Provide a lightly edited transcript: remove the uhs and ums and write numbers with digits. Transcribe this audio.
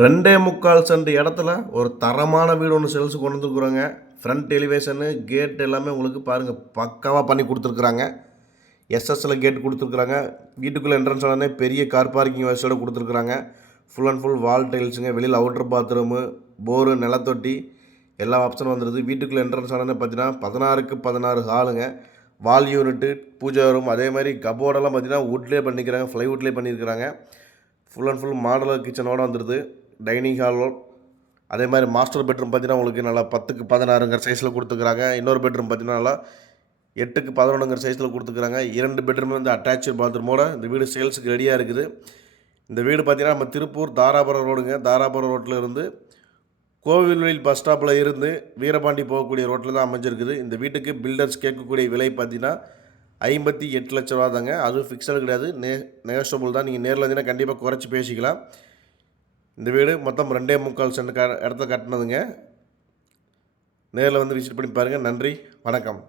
2.25 send இடத்துல ஒரு தரமான வீடு ஒன்று சேல்ஸுக்கு கொண்டு வந்துருக்குறோங்க. ஃப்ரண்ட் எலிவேஷனு, கேட் எல்லாமே உங்களுக்கு பாருங்கள் பக்காவாக பண்ணி கொடுத்துருக்குறாங்க. எஸ்எஸ்ல கேட் கொடுத்துருக்குறாங்க. வீட்டுக்குள்ளே என்ட்ரன்ஸ் ஆனே பெரிய கார் பார்க்கிங் வசதியோட கொடுத்துருக்குறாங்க. ஃபுல் அண்ட் ஃபுல் வால் டைல்ஸுங்க. வெளியில் அவுட்டர் பாத்ரூமு, போரு, நிலத்தொட்டி எல்லா ஆப்ஷனும் வந்துடுது. வீட்டுக்குள்ளே என்ட்ரன்ஸ் ஆனே பார்த்தீங்கன்னா 16க்கு 16 ஹாலுங்க. வால் யூனிட்டு, பூஜை ரூம், அதே மாதிரி கபோர்டெல்லாம் பார்த்தீங்கன்னா வுட்லேயே பண்ணிக்கிறாங்க, ஃப்ளைவுட்லேயே பண்ணியிருக்கிறாங்க. ஃபுல் அண்ட் ஃபுல் மாடலர் கிச்சனோடு வந்துடுது. டைனிங் ஹாலோ அதே மாதிரி மாஸ்டர் பெட்ரூம் பார்த்தீங்கன்னா உங்களுக்கு நல்லா 10க்கு 16ங்கிற சைஸில் கொடுத்துருக்குறாங்க. இன்னொரு பெட்ரூம் பார்த்தீங்கன்னா நல்லா 8க்கு 11ங்கிற சைஸில் கொடுத்துருக்குறாங்க. 2 பெட்ரூம் வந்து அட்டாச்சு பாத்ரூமோட இந்த வீடு சேல்ஸுக்கு ரெடியாக இருக்குது. இந்த வீடு பார்த்தீங்கன்னா நம்ம திருப்பூர் தாராபுரம் ரோடுங்க. தாராபுரம் ரோட்டில் இருந்து கோவில்வெளி பஸ் ஸ்டாப்பில் இருந்து வீரபாண்டி போகக்கூடிய ரோட்டில் தான் அமைஞ்சிருக்குது. இந்த வீட்டுக்கு பில்டர்ஸ் கேட்கக்கூடிய விலை பார்த்தீங்கன்னா 58 லட்ச ரூபா தாங்க. அதுவும் ஃபிக்ஸடு கிடையாது, நெகோஷியபிள் தான். நீங்கள் நேரில் இருந்தீங்கன்னா கண்டிப்பாக குறைச்சி பேசிக்கலாம். இந்த வீடு மொத்தம் 2.25 சென்ட் இடத்த கட்டினதுங்க. நேரில் வந்து விசிட் பண்ணி பாருங்கள். நன்றி, வணக்கம்.